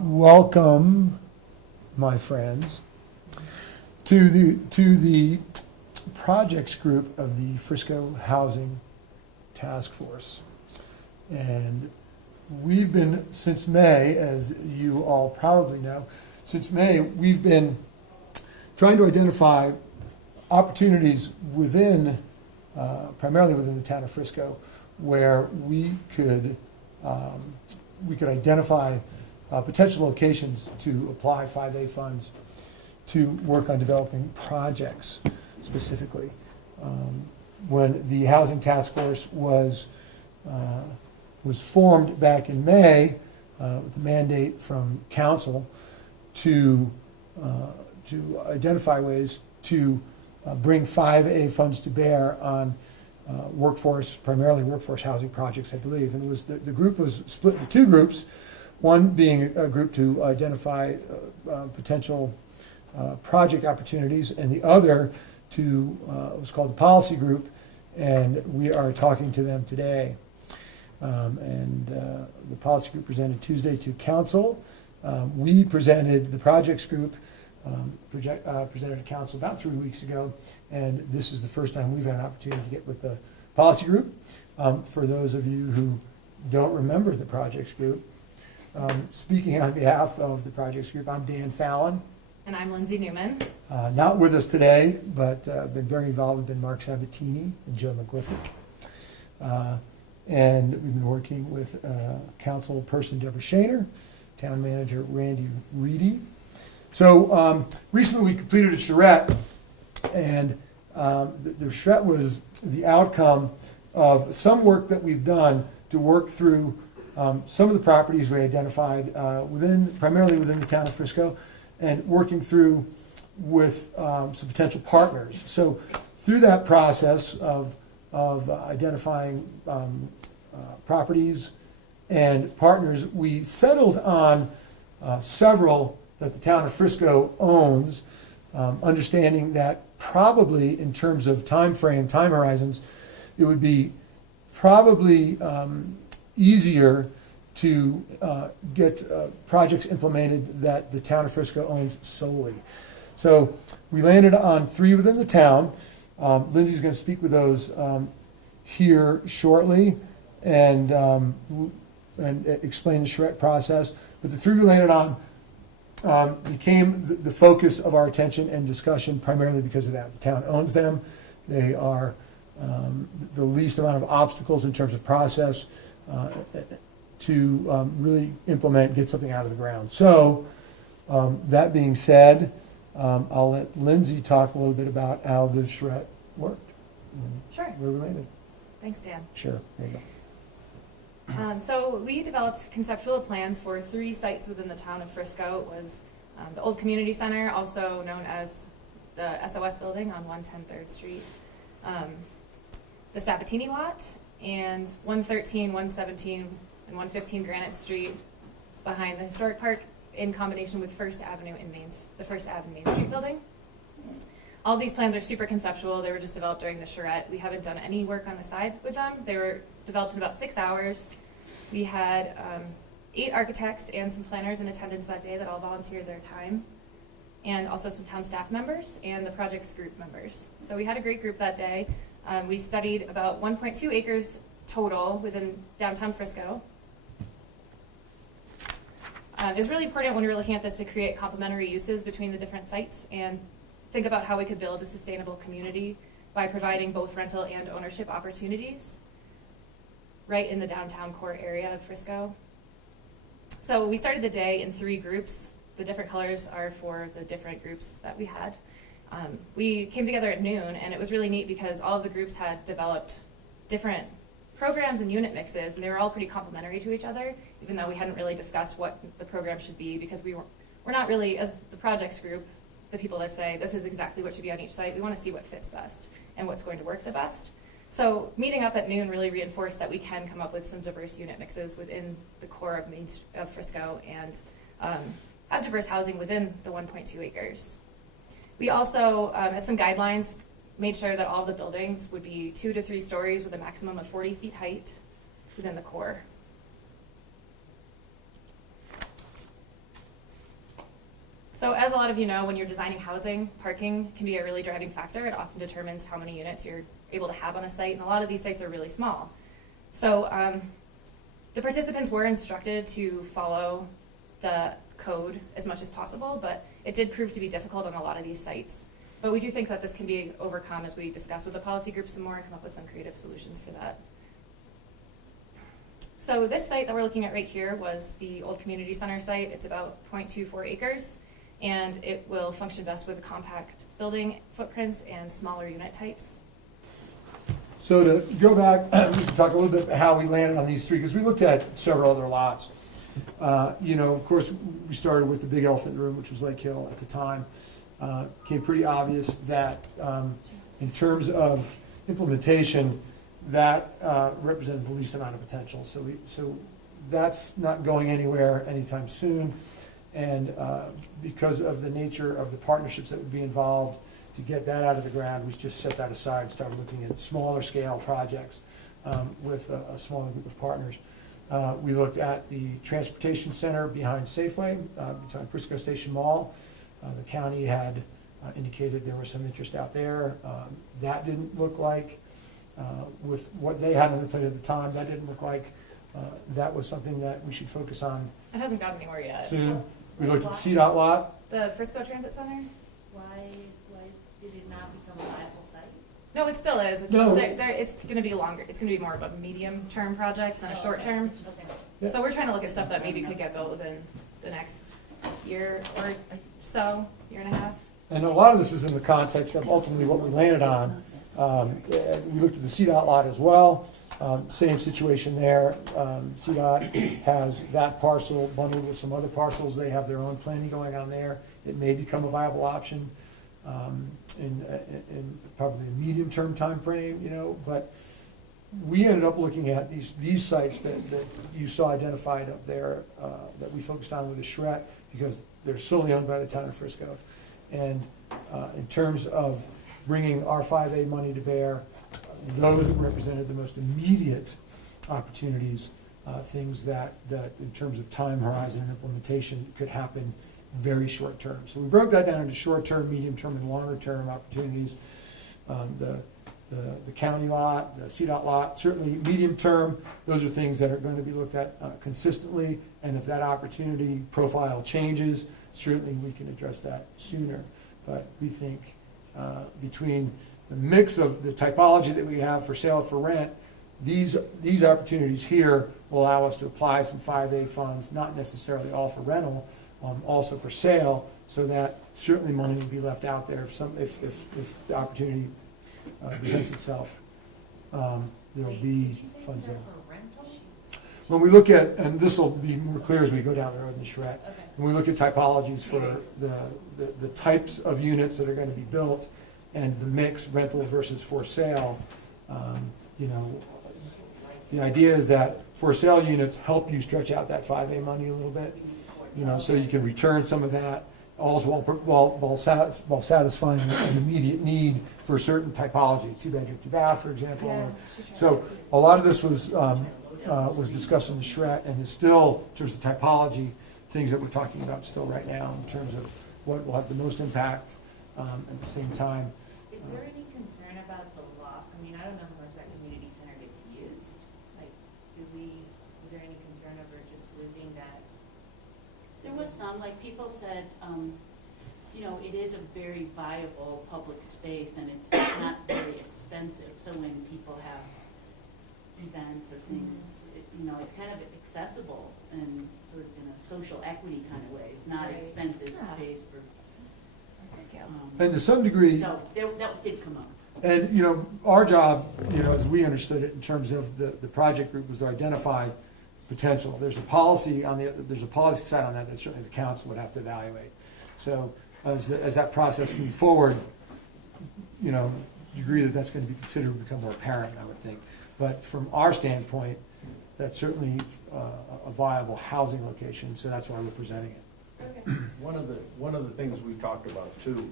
Welcome, my friends, to the projects group of the Frisco Housing Task Force. And we've been, since May, as you all probably know, since May, we've been trying to identify opportunities within, primarily within the town of Frisco, where we could identify potential locations to apply 5A funds to work on developing projects specifically. When the Housing Task Force was formed back in May with a mandate from council to identify ways to bring 5A funds to bear on primarily workforce housing projects, I believe. And it was the group was split into two groups. One being a group to identify potential project opportunities, and the other was called the policy group, and we are talking to them today. The policy group presented Tuesday to council. We presented, the projects group presented to council about 3 weeks ago, and this is the first time we've had an opportunity to get with the policy group. For those of you who don't remember the projects group, speaking on behalf of the projects group, I'm Dan Fallon. And I'm Lindsay Newman. Not with us today, but been very involved. We've been Mark Sabatini and Joe McGlissick. And we've been working with council person Deborah Shaner, town manager Randy Reedy. So recently we completed a charrette, and the charrette was the outcome of some work that we've done to work through some of the properties we identified primarily within the town of Frisco, and working through with some potential partners. So through that process of identifying properties and partners, we settled on several that the town of Frisco owns, understanding that probably in terms of time horizons, it would be probably easier to get projects implemented that the town of Frisco owns solely. So we landed on 3 within the town. Lindsay's going to speak with those here shortly and explain the charrette process. But the 3 we landed on became the focus of our attention and discussion primarily because of that. The town owns them. They are the least amount of obstacles in terms of process to really implement, get something out of the ground. So that being said, I'll let Lindsay talk a little bit about how the charrette worked. Sure. Where we landed. Thanks, Dan. Sure. There you go. So we developed conceptual plans for 3 sites within the town of Frisco. It was the Old Community Center, also known as the SOS building on 110 3rd Street, the Sabatini lot, and 113, 117, and 115 Granite Street behind the historic park, in combination with First Avenue and the First Avenue Main Street building. All these plans are super conceptual. They were just developed during the charrette. We haven't done any work on the side with them. They were developed in about 6 hours. We had 8 architects and some planners in attendance that day that all volunteered their time, and also some town staff members and the projects group members. So we had a great group that day. We studied about 1.2 acres total within downtown Frisco. It was really important when we were looking at this to create complementary uses between the different sites and think about how we could build a sustainable community by providing both rental and ownership opportunities right in the downtown core area of Frisco. So we started the day in 3 groups. The different colors are for the different groups that we had. We came together at noon, and it was really neat because all of the groups had developed different programs and unit mixes, and they were all pretty complementary to each other, even though we hadn't really discussed what the program should be, because we're not really, as the projects group, the people that say this is exactly what should be on each site. We want to see what fits best and what's going to work the best. So meeting up at noon really reinforced that we can come up with some diverse unit mixes within the core of Frisco and have diverse housing within the 1.2 acres. We also, as some guidelines, made sure that all the buildings would be 2 to 3 stories with a maximum of 40 feet height within the core. So as a lot of you know, when you're designing housing, parking can be a really driving factor. It often determines how many units you're able to have on a site, and a lot of these sites are really small. So the participants were instructed to follow the code as much as possible, but it did prove to be difficult on a lot of these sites. But we do think that this can be overcome as we discuss with the policy group some more and come up with some creative solutions for that. So this site that we're looking at right here was the old community center site. It's about 0.24 acres, and it will function best with compact building footprints and smaller unit types. So to go back, we can talk a little bit about how we landed on these three, because we looked at several other lots. Of course, we started with the big elephant in the room, which was Lake Hill at the time. Became pretty obvious that in terms of implementation, that represented the least amount of potential. So that's not going anywhere anytime soon. And because of the nature of the partnerships that would be involved to get that out of the ground, we just set that aside and started looking at smaller scale projects with a smaller group of partners. We looked at the transportation center behind Safeway, behind Frisco Station Mall. The county had indicated there was some interest out there. That didn't look like, with what they had on their plate at the time, that didn't look like that was something that we should focus on It hasn't gotten anywhere yet. soon. We looked at the CDOT lot. The Frisco Transit Center? Why did it not become a viable site? No, it still is. It's No. just it's going to be longer. It's going to be more of a medium-term project than a short-term. Okay. Yeah. So we're trying to look at stuff that maybe could get built within the next year or so, year and a half. And a lot of this is in the context of ultimately what we landed on. We looked at the CDOT lot as well. Same situation there. CDOT has that parcel bundled with some other parcels. They have their own planning going on there. It may become a viable option in probably a medium-term time frame, but we ended up looking at these sites that you saw identified up there that we focused on with the charrette, because they're solely owned by the town of Frisco. And in terms of bringing our 5A money to bear, those represented the most immediate opportunities, things that in terms of time horizon and implementation could happen very short term. So we broke that down into short term, medium term, and longer term opportunities. The county lot, the CDOT lot, certainly medium term, those are things that are going to be looked at consistently, and if that opportunity profile changes, certainly we can address that sooner. But we think between the mix of the typology that we have for sale for rent, these opportunities here will allow us to apply some 5A funds, not necessarily all for rental, also for sale, so that certainly money will be left out there if the opportunity presents itself. There'll be funds there. For rental? When we look at, and this will be more clear as we go down the road in the charrette, Okay. when we look at typologies for the types of units that are going to be built and the mix, rental versus for sale, the idea is that for sale units help you stretch out that 5A money a little bit, so you can return some of that, also while satisfying an immediate need for a certain typology, 2-bedroom, 2-bath, for example. So a lot of this was discussed in the charrette and is still, in terms of typology, things that we're talking about still right now in terms of what will have the most impact at the same time. Is there any concern about the lot? I mean, I don't know how much that community center gets used. Like, is there any concern over just losing that? There was some, like people said, it is a very viable public space and it's not very expensive. So when people have events or things, it's kind of accessible and sort of in a social equity kind of way. It's not Right. expensive Yeah. space for. And to some degree, So that did come up. and our job, as we understood it in terms of the project group, was to identify potential. There's a policy side on that certainly the council would have to evaluate. So as that process moves forward, you agree that that's going to be considered to become more apparent, I would think. But from our standpoint, that's certainly a viable housing location, so that's why we're presenting it. Okay. One of the things we talked about too,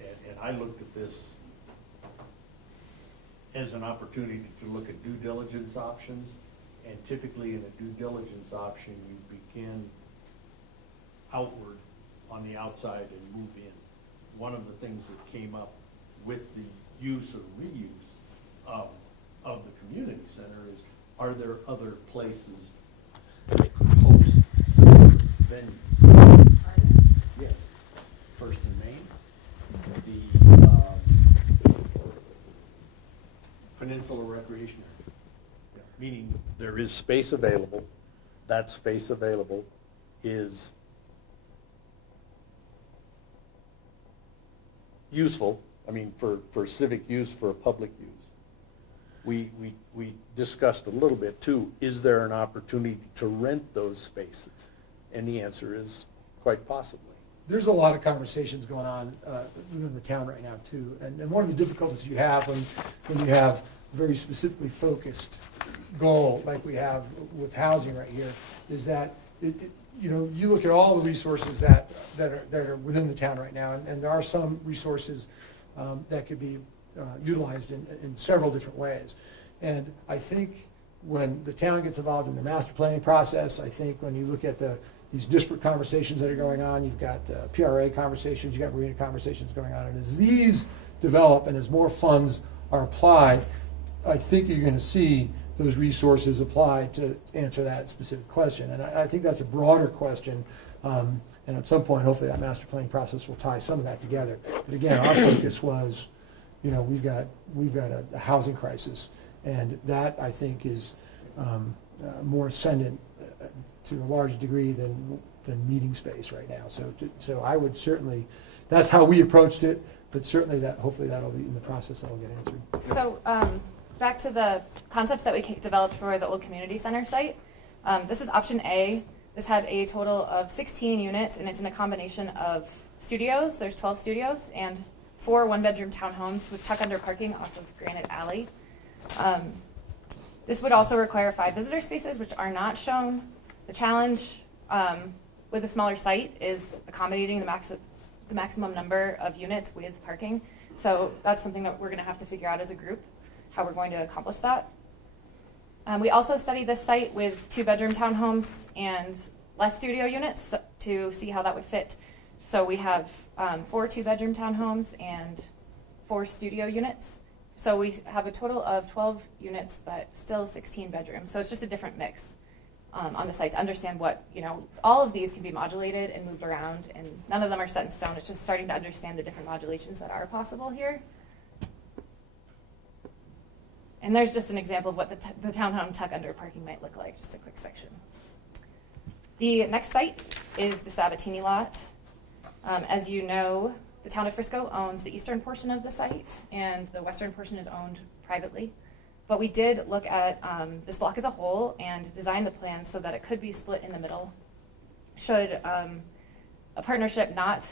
and I looked at this as an opportunity to look at due diligence options, and typically in a due diligence option, you begin outward on the outside and move in. One of the things that came up with the use or reuse of the community center is, are there other places that could host similar venues? Yes, First and Main, the Peninsula Recreation Area. Yeah, meaning there is space available. That space available is useful, I mean, for civic use, for public use. We discussed a little bit too, is there an opportunity to rent those spaces? And the answer is quite possibly. There's a lot of conversations going on within the town right now too, and one of the difficulties you have when you have a very specifically focused goal like we have with housing right here is that you look at all the resources that are within the town right now, and there are some resources that could be utilized in several different ways. And I think when the town gets involved in the master planning process, I think when you look at these disparate conversations that are going on, you've got PRA conversations, you've got marina conversations going on, and as these develop and as more funds are applied, I think you're going to see those resources applied to answer that specific question. And I think that's a broader question, and at some point, hopefully that master planning process will tie some of that together. But again, our focus was, we've got a housing crisis, and that, I think, is more ascendant to a large degree than meeting space right now. So I would certainly, that's how we approached it, but certainly hopefully that'll be in the process, that'll get answered. So back to the concepts that we developed for the old community center site. This is option A. This had a total of 16 units, and it's in a combination of studios. There's 12 studios and 4 one-bedroom townhomes with tuck-under parking off of Granite Alley. This would also require 5 visitor spaces, which are not shown. The challenge with a smaller site is accommodating the maximum number of units with parking. So that's something that we're going to have to figure out as a group, how we're going to accomplish that. We also studied this site with 2-bedroom townhomes and less studio units to see how that would fit. So we have 4 2-bedroom townhomes and 4 studio units. So we have a total of 12 units, but still 16 bedrooms. So it's just a different mix on the site to understand what, all of these can be modulated and moved around, and none of them are set in stone. It's just starting to understand the different modulations that are possible here. And there's just an example of what the townhome tuck-under parking might look like, just a quick section. The next site is the Sabatini lot. As you know, the town of Frisco owns the eastern portion of the site, and the western portion is owned privately. But we did look at this block as a whole and design the plan so that it could be split in the middle. Should a partnership not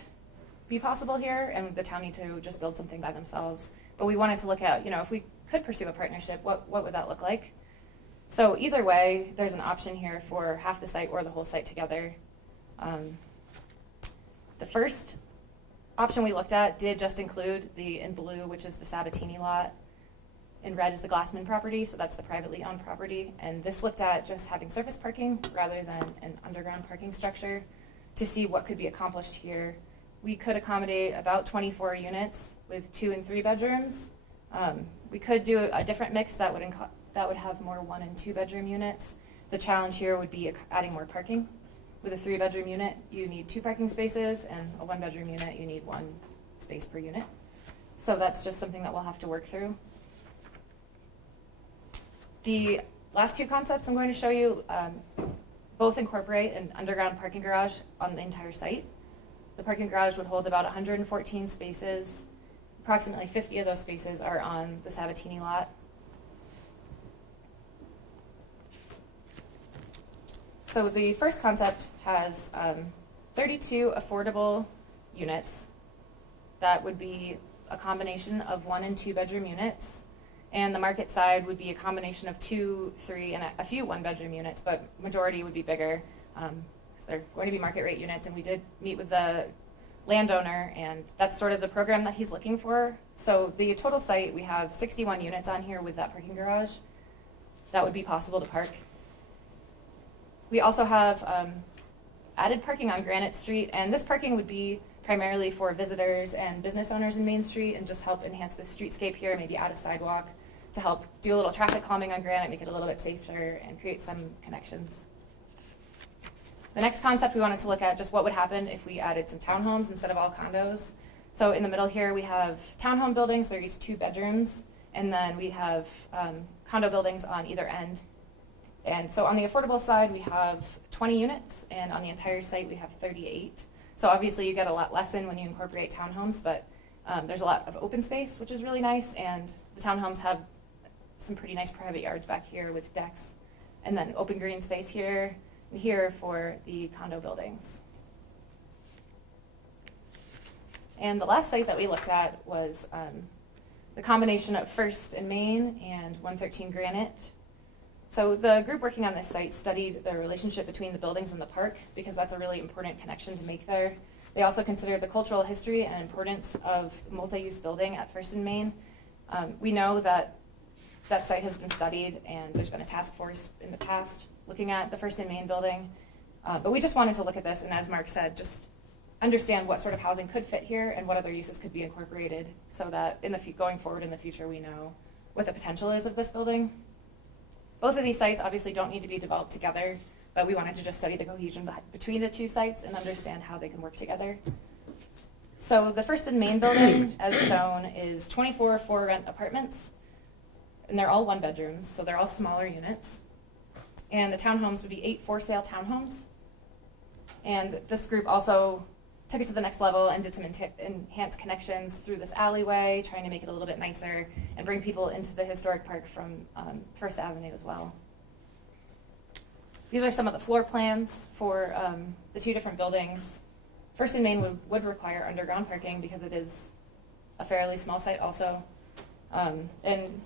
be possible here and the town need to just build something by themselves? But we wanted to look at, if we could pursue a partnership, what would that look like? So either way, there's an option here for half the site or the whole site together. The first option we looked at did just include the in blue, which is the Sabatini lot. In red is the Glassman property, so that's the privately owned property. And this looked at just having surface parking rather than an underground parking structure to see what could be accomplished here. We could accommodate about 24 units with 2 and 3 bedrooms. We could do a different mix that would have more 1 and 2 bedroom units. The challenge here would be adding more parking. With a 3-bedroom unit, you need 2 parking spaces, and a 1-bedroom unit, you need 1 space per unit. So that's just something that we'll have to work through. The last 2 concepts I'm going to show you both incorporate an underground parking garage on the entire site. The parking garage would hold about 114 spaces. Approximately 50 of those spaces are on the Sabatini lot. So the first concept has 32 affordable units that would be a combination of 1 and 2 bedroom units. And the market side would be a combination of 2, 3, and a few 1-bedroom units, but majority would be bigger. So they're going to be market rate units, and we did meet with the landowner, and that's sort of the program that he's looking for. So the total site, we have 61 units on here with that parking garage. That would be possible to park. We also have added parking on Granite Street, and this parking would be primarily for visitors and business owners in Main Street and just help enhance the streetscape here, maybe add a sidewalk to help do a little traffic calming on Granite, make it a little bit safer and create some connections. The next concept we wanted to look at just what would happen if we added some townhomes instead of all condos. So in the middle here we have townhome buildings, they're each 2 bedrooms, and then we have condo buildings on either end. And so on the affordable side we have 20 units, and on the entire site we have 38. So obviously you get a lot less in when you incorporate townhomes, but there's a lot of open space, which is really nice, and the townhomes have some pretty nice private yards back here with decks, and then open green space here and here for the condo buildings. And the last site that we looked at was the combination of First and Main and 113 Granite. So the group working on this site studied the relationship between the buildings and the park, because that's a really important connection to make there. They also considered the cultural history and importance of multi-use building at First and Main. We know that that site has been studied, and there's been a task force in the past looking at the First and Main building. But we just wanted to look at this, and as Mark said, just understand what sort of housing could fit here and what other uses could be incorporated, so that going forward in the future we know what the potential is of this building. Both of these sites obviously don't need to be developed together, but we wanted to just study the cohesion between the 2 sites and understand how they can work together. So the First and Main building, as shown, is 24 for-rent apartments, and they're all 1 bedrooms, so they're all smaller units. And the townhomes would be 8 for-sale townhomes. And this group also took it to the next level and did some enhanced connections through this alleyway, trying to make it a little bit nicer and bring people into the historic park from First Avenue as well. These are some of the floor plans for the 2 different buildings. First and Main would require underground parking because it is a fairly small site also. And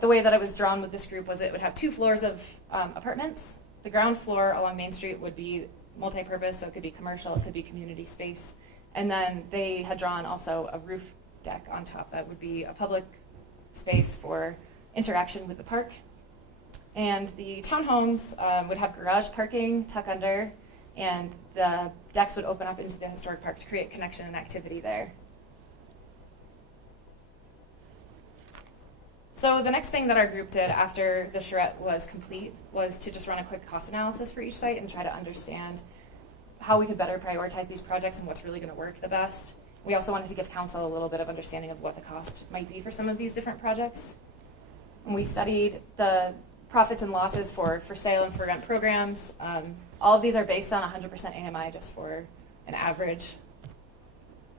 the way that it was drawn with this group was it would have 2 floors of apartments. The ground floor along Main Street would be multi-purpose, so it could be commercial, it could be community space. And then they had drawn also a roof deck on top that would be a public space for interaction with the park. And the townhomes would have garage parking tuck under, and the decks would open up into the historic park to create connection and activity there. So the next thing that our group did after the charrette was complete was to just run a quick cost analysis for each site and try to understand how we could better prioritize these projects and what's really going to work the best. We also wanted to give council a little bit of understanding of what the cost might be for some of these different projects. And we studied the profits and losses for sale and for rent programs. All of these are based on 100% AMI just for an average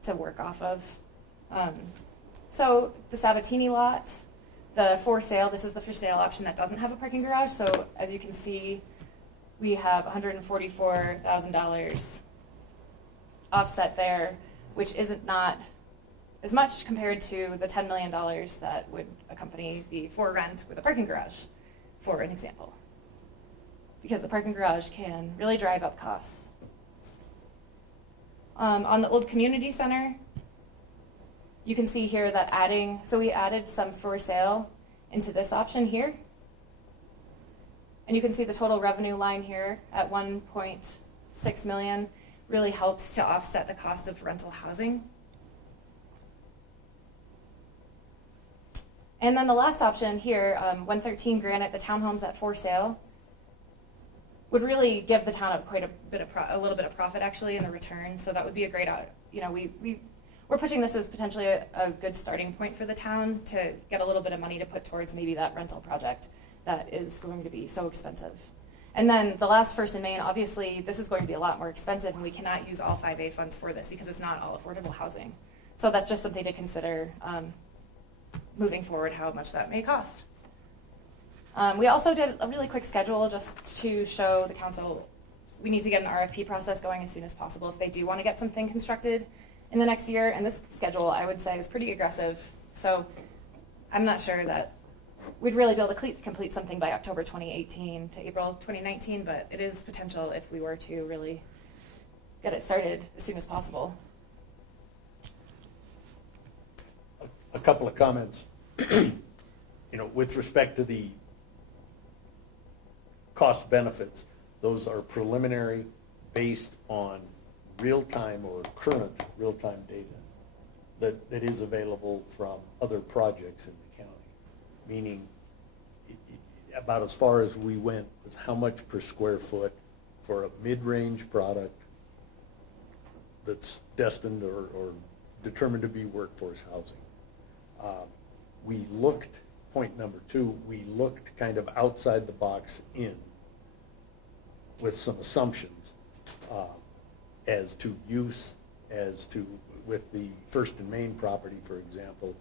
to work off of. So the Sabatini lot, the for sale, this is the for sale option that doesn't have a parking garage. So as you can see, we have $144,000 offset there, which isn't not as much compared to the $10 million that would accompany the for rent with a parking garage, for an example. Because the parking garage can really drive up costs. On the old community center, you can see here that we added some for sale into this option here. And you can see the total revenue line here at 1.6 million really helps to offset the cost of rental housing. And then the last option here, 113 Granite, the townhomes at for sale, would really give the town a little bit of profit actually in the return. So that would be a great, we're pushing this as potentially a good starting point for the town to get a little bit of money to put towards maybe that rental project that is going to be so expensive. And then the last First and Main, obviously this is going to be a lot more expensive, and we cannot use all 5A funds for this because it's not all affordable housing. So that's just something to consider moving forward, how much that may cost. We also did a really quick schedule just to show the council we need to get an RFP process going as soon as possible if they do want to get something constructed in the next year. And this schedule, I would say, is pretty aggressive. So I'm not sure that we'd really be able to complete something by October 2018 to April 2019, but it is potential if we were to really get it started as soon as possible. A couple of comments. With respect to the cost benefits, those are preliminary based on real-time or current real-time data that is available from other projects in the county. Meaning, about as far as we went was how much per square foot for a mid-range product that's destined or determined to be workforce housing. We looked, point number two, we looked kind of outside the box in with some assumptions as to use, as to, with the First and Main property, for example,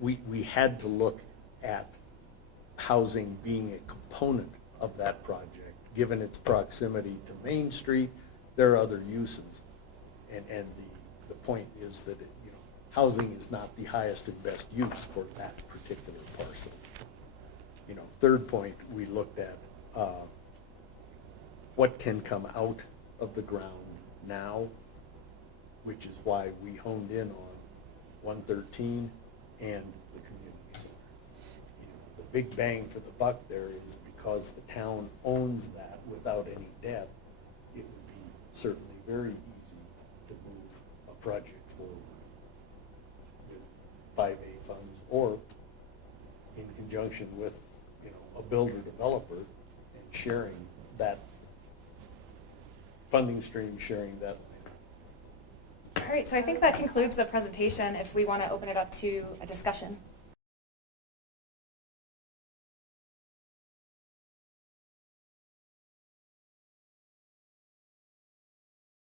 we had to look at housing being a component of that project. Given its proximity to Main Street, there are other uses. And the point is that housing is not the highest and best use for that particular parcel. Third point, we looked at what can come out of the ground now, which is why we honed in on 113 and the community center. The big bang for the buck there is because the town owns that without any debt, it would be certainly very easy to move a project forward with 5A funds or in conjunction with, a builder developer and sharing that funding stream, sharing that land. All right, so I think that concludes the presentation if we want to open it up to a discussion.